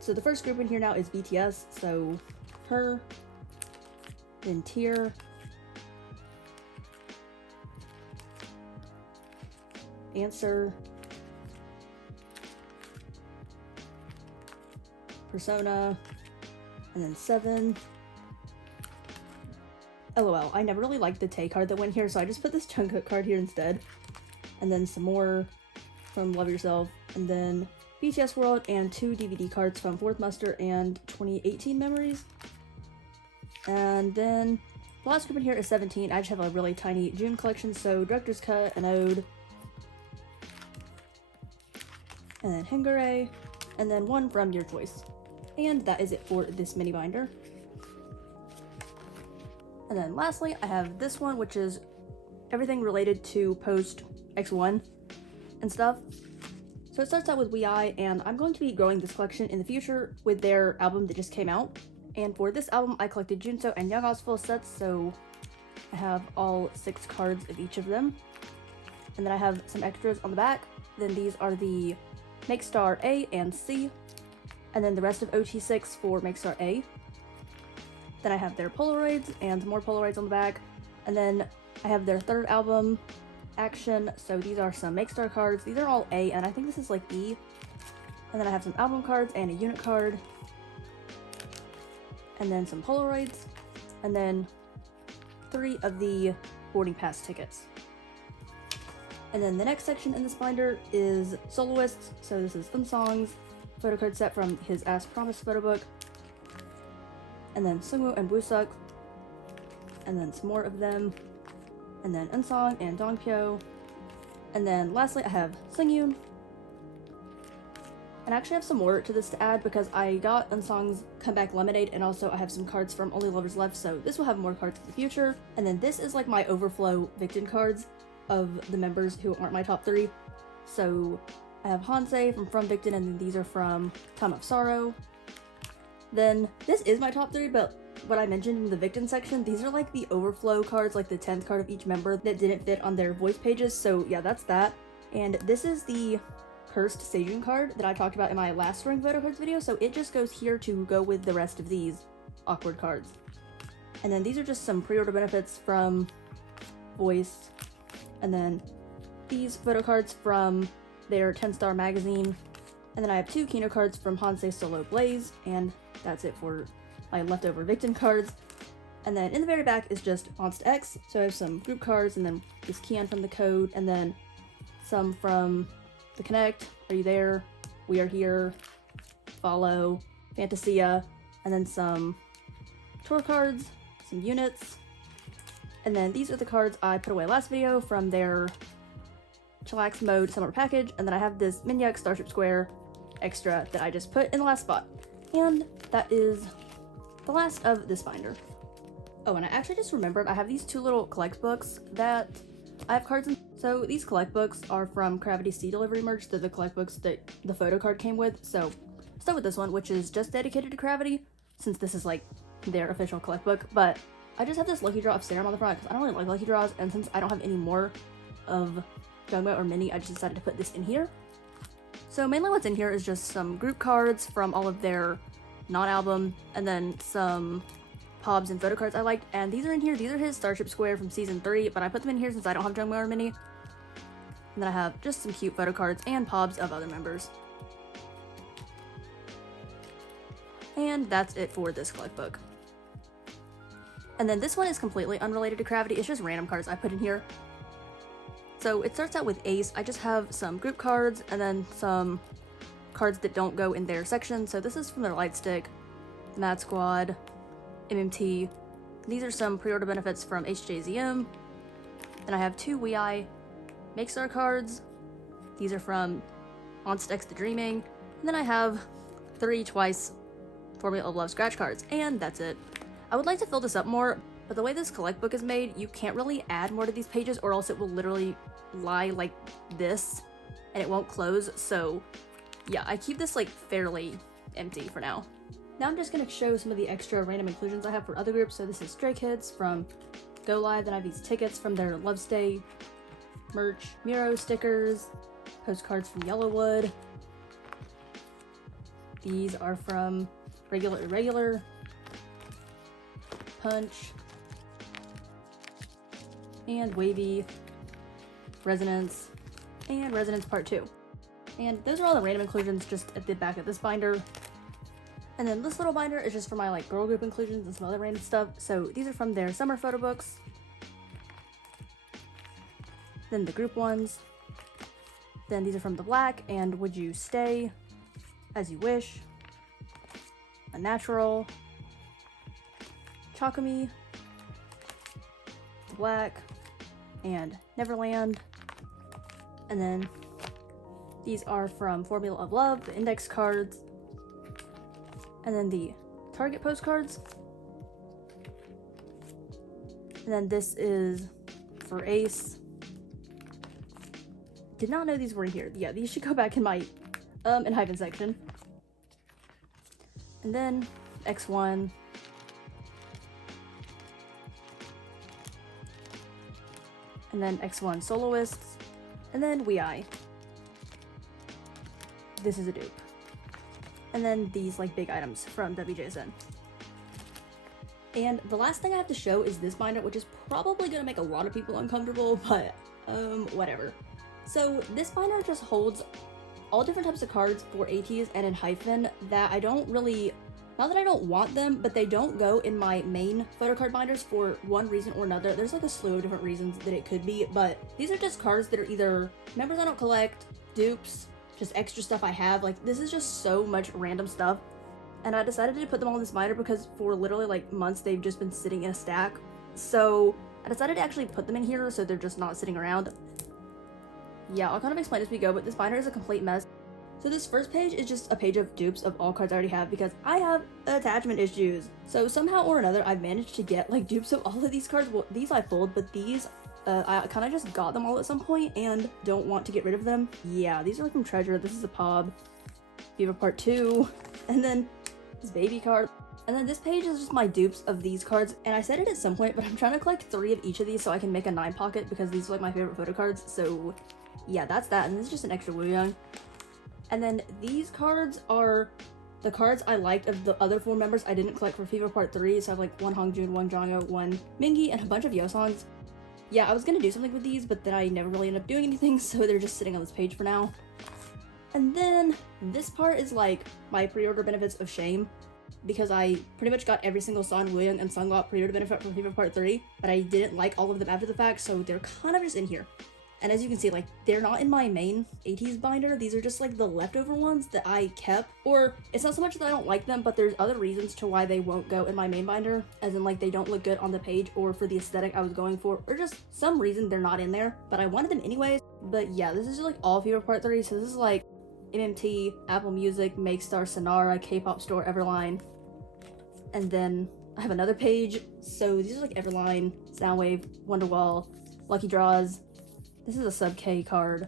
So the first group in here now is BTS, so Her, then Tear, Answer, Persona, and then 7. LOL, I never really liked the Tay card that went here, so I just put this Jungkook card here instead. And then some more from Love Yourself, and then BTS World, and 2 DVD cards from Fourth Muster and 2018 Memories. And then the last group in here is 17. I just have a really tiny June collection, so Director's Cut, an Ode, and then Hengare, and then one from your choice. And that is it for this mini binder. And then lastly, I have this one, which is everything related to post X1 and stuff. So it starts out with WHEEEEE, and I'm going to be growing this collection in the future with their album that just came out. And for this album, I collected Junso and Youngho's full sets, so I have all 6 cards of each of them. And then I have some extras on the back. Then these are the Make Star A and C, and then the rest of OT6 for Make Star A. Then I have their Polaroids and more Polaroids on the back, and then I have their third album, Action, so these are some Make Star cards. These are all A, and I think this is like E. And then I have some album cards and a unit card, and then some Polaroids, and then 3 of the boarding pass tickets. And then the next section in this binder is soloists, so this is Unsong's photocard set from his As Promised photo book, and then Sungwoo and Wooseok, and then some more of them, and then Unsong and Dongpyo, and then lastly I have Sungyoon. And I actually have some more to this to add because I got Unsong's Comeback Lemonade, and also I have some cards from Only Lovers Left, so this will have more cards in the future. And then this is like my overflow Victon cards of the members who aren't my top 3. So I have Hansei from Victon, and then these are from Time of Sorrow. Then this is my top 3, but what I mentioned in the Victon section, these are like the overflow cards, like the 10th card of each member that didn't fit on their voice pages, so yeah, that's that. And this is the Cursed Sejun card that I talked about in my last Ring Photo Cards video, so it just goes here to go with the rest of these awkward cards. And then these are just some pre-order benefits from Voice, and then these photo cards from their 10-star magazine, and then I have 2 Kino cards from Hansei Solo Blaze, and that's it for my leftover Victon cards. And then in the very back is just ot8, so I have some group cards, and then this Kian from the code, and then some from the Connect, Are You There, We Are Here, Follow, Fantasia, and then some tour cards, some units, and then these are the cards I put away last video from their Chillax Mode summer package, and then I have this Minyuk Starship Square extra that I just put in the last spot. And that is the last of this binder. Oh, and I actually just remembered I have these 2 little collect books that I have cards in. So these collect books are from Gravity Sea Delivery merch. They're the collect books that the photo card came with. So I'll start with this one, which is just dedicated to Gravity, since this is like their official collect book. But I just have this lucky draw of Serum on the front because I don't really like lucky draws, and since I don't have any more of Jungbo or Mini, I just decided to put this in here. So mainly what's in here is just some group cards from all of their non-album, and then some Pobs and photo cards I liked, and these are in here. These are his Starship Square from season 3, but I put them in here since I don't have Jungbo or Mini. And then I have just some cute photo cards and Pobs of other members. And that's it for this collect book. And then this one is completely unrelated to Gravity. It's just random cards I put in here. So it starts out with Ace. I just have some group cards and then some cards that don't go in their section. So this is from their Light Stick, Mad Squad, MMT. These are some pre-order benefits from HJZM. Then I have 2 WHEEEEE Make Star cards. These are from ot8 The Dreaming. And then I have 3 Twice Formula of Love scratch cards. And that's it. I would like to fill this up more, but the way this collect book is made, you can't really add more to these pages or else it will literally lie like this and it won't close. So yeah, I keep this like fairly empty for now. Now I'm just going to show some of the extra random inclusions I have for other groups. So this is Stray Kids from Go Live, then I have these tickets from their Love Stay merch, Miro stickers, postcards from Yellowwood. These are from Regular Irregular, Punch, and Wavy, Resonance, and Resonance Part 2. And those are all the random inclusions just at the back of this binder. And then this little binder is just for my like girl group inclusions and some other random stuff. So these are from their summer photo books. Then the group ones. Then these are from the Black and Would You Stay, As You Wish, A Natural, Chakami, the Black, and Neverland. And then these are from Formula of Love, the index cards, and then the Target postcards. And then this is for Ace. Did not know these were in here. Yeah, these should go back in my enhypen section. And then X1. And then X1 soloists. And then WHEEEEE. This is a dupe. And then these like big items from WHEEEEE. And the last thing I have to show is this binder, which is probably gonna make a lot of people uncomfortable, but whatever. So this binder just holds all different types of cards for ateez and enhypen that I don't really, not that I don't want them, but they don't go in my main photocard binders for one reason or another. There's like a slew of different reasons that it could be, but these are just cards that are either members I don't collect, dupes, just extra stuff I have. Like this is just so much random stuff. And I decided to put them all in this binder because for literally like months they've just been sitting in a stack. So I decided to actually put them in here so they're just not sitting around. Yeah, I'll kind of explain as we go, but this binder is a complete mess. So this first page is just a page of dupes of all cards I already have because I have attachment issues. So somehow or another I've managed to get like dupes of all of these cards. Well, these I pulled, but these I kind of just got them all at some point and don't want to get rid of them. Yeah, these are like from Treasure. This is a Pob, Fever Part 2, and then this baby card. And then this page is just my dupes of these cards, and I said it at some point, but I'm trying to collect 3 of each of these so I can make a 9 pocket because these are like my favorite photo cards. So yeah, that's that, and this is just an extra Wooyoung. And then these cards are the cards I liked of the other 4 members I didn't collect for Fever Part 3, so I have like 1 Hongjun, 1 Jongho, 1 Mingi, and a bunch of Yosongs. yeah, I was gonna do something with these, but then I never really ended up doing anything, so they're just sitting on this page for now. And then this part is like my pre-order benefits of shame, because I pretty much got every single Son, Wooyoung, and Sungot pre-order benefit from FIFA Part 3, but I didn't like all of them after the fact, so they're kind of just in here. And as you can see, like, they're not in my main ateez binder. These are just like the leftover ones that I kept. Or it's not so much that I don't like them, but there's other reasons to why they won't go in my main binder, as in like they don't look good on the page or for the aesthetic I was going for, or just some reason they're not in there, but I wanted them anyways. But yeah, this is just like all FIFA Part 3, so this is like MMT, Apple Music, Makestar, Sonara, Kpop Store, Everline. And then I have another page, so these are like Everline, Soundwave, Wonderwall, Lucky Draws. This is a sub K card.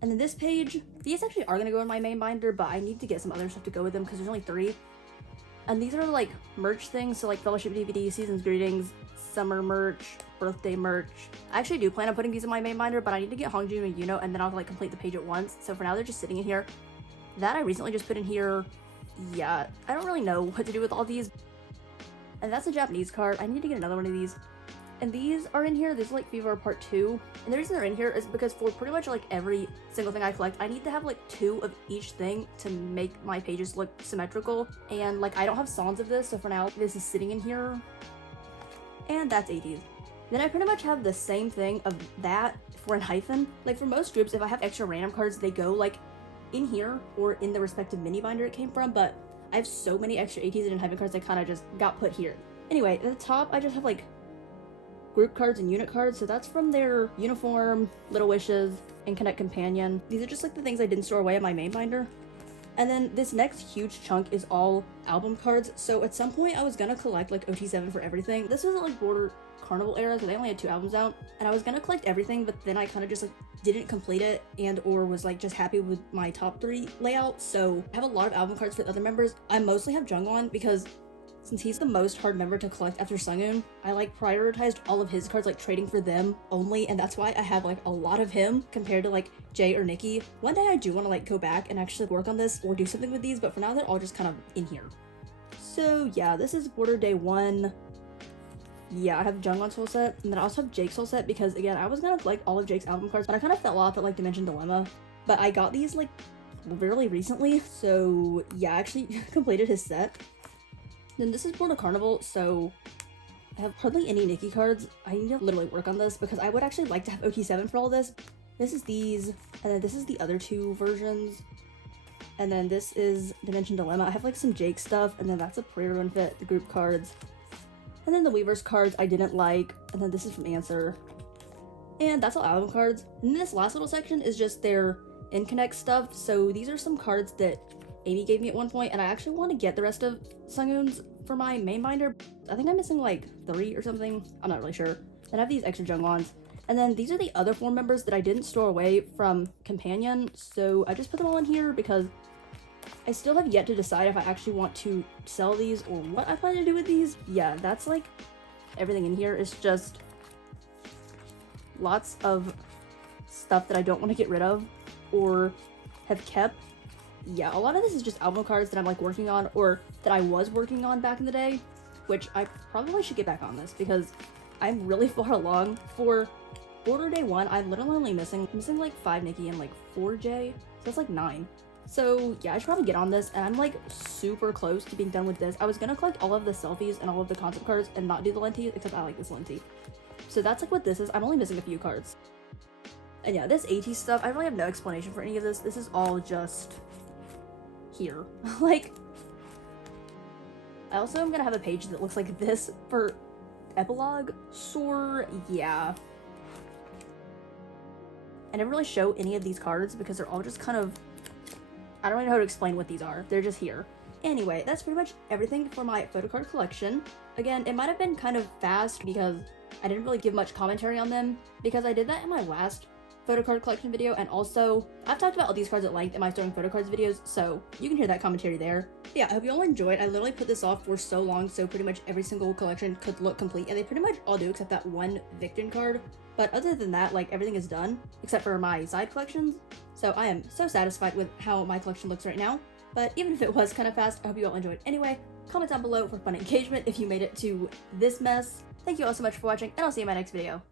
And then this page, these actually are gonna go in my main binder, but I need to get some other stuff to go with them because there's only 3. And these are like merch things, so like Fellowship DVD, Season's Greetings, Summer merch, Birthday merch. I actually do plan on putting these in my main binder, but I need to get Hongju and Yuno, and then I'll like complete the page at once. So for now, they're just sitting in here. That I recently just put in here. Yeah, I don't really know what to do with all these. And that's a Japanese card. I need to get another one of these. And these are in here. These are like FIFA Part 2. And the reason they're in here is because for pretty much like every single thing I collect, I need to have like 2 of each thing to make my pages look symmetrical. And like I don't have songs of this, so for now this is sitting in here. And that's ateez. Then I pretty much have the same thing of that for enhypen. Like for most groups, if I have extra random cards, they go like in here or in the respective mini binder it came from, but I have so many extra ateez and enhypen cards that kind of just got put here. Anyway, at the top I just have like group cards and unit cards, so that's from their Uniform, Little Wishes, and Connect Companion. These are just like the things I didn't store away in my main binder. And then this next huge chunk is all album cards, so at some point I was gonna collect like ot8 for everything. This was like Border Carnival era, so they only had 2 albums out, and I was gonna collect everything, but then I kind of just like didn't complete it and or was like just happy with my top 3 layout. So I have a lot of album cards for the other members. I mostly have Jungwon because since he's the most hard member to collect after Sungoon, I like prioritized all of his cards, like trading for them only, and that's why I have like a lot of him compared to like Jay or Nikki. One day I do want to like go back and actually work on this or do something with these, but for now they're all just kind of in here. So yeah, this is Border Day 1. Yeah, I have Jungwon's whole set, and then I also have Jake's whole set because again, I was gonna collect all of Jake's album cards, but I kind of fell off at like Dimension Dilemma. But I got these like really recently, so yeah, I actually completed his set. Then this is Border Carnival, so I have hardly any Nikki cards. I need to literally work on this because I would actually like to have ot8 for all this. This is these, and then this is the other 2 versions. And then this is Dimension Dilemma. I have like some Jake stuff, and then that's a pre-order fit, the group cards. And then the Weavers cards I didn't like, and then this is from Answer. And that's all album cards. And this last little section is just their in-connect stuff. So these are some cards that Amy gave me at one point, and I actually want to get the rest of Sungoon's for my main binder. I think I'm missing like 3 or something. I'm not really sure. Then I have these extra Jungwons. And then these are the other 4 members that I didn't store away from Companion, so I just put them all in here because I still have yet to decide if I actually want to sell these or what I plan to do with these. Yeah, that's like everything in here. It's just lots of stuff that I don't want to get rid of or have kept. Yeah, a lot of this is just album cards that I'm like working on or that I was working on back in the day, which I probably should get back on this because I'm really far along. For Border Day 1, I'm literally only missing like 5 Nikki and like 4 J, so that's like 9. So yeah, I should probably get on this, and I'm like super close to being done with this. I was gonna collect all of the selfies and all of the concept cards and not do the Lenti, except I like this Lenti. So that's like what this is. I'm only missing a few cards. And yeah, this ateez stuff, I really have no explanation for any of this. This is all just here. Like, I also am gonna have a page that looks like this for epilogue, so yeah. I never really show any of these cards because they're all just kind of, I don't really know how to explain what these are. They're just here. Anyway, that's pretty much everything for my photocard collection. Again, it might have been kind of fast because I didn't really give much commentary on them because I did that in my last photocard collection video, and also I've talked about all these cards at length in my storing photocards videos, so you can hear that commentary there. Yeah, I hope you all enjoyed. I literally put this off for so long so pretty much every single collection could look complete, and they pretty much all do except that one victon card. But other than that, like, everything is done except for my side collections, so I am so satisfied with how my collection looks right now. But even if it was kind of fast, I hope you all enjoyed anyway. Comment down below for fun engagement if you made it to this mess. Thank you all so much for watching, and I'll see you in my next video.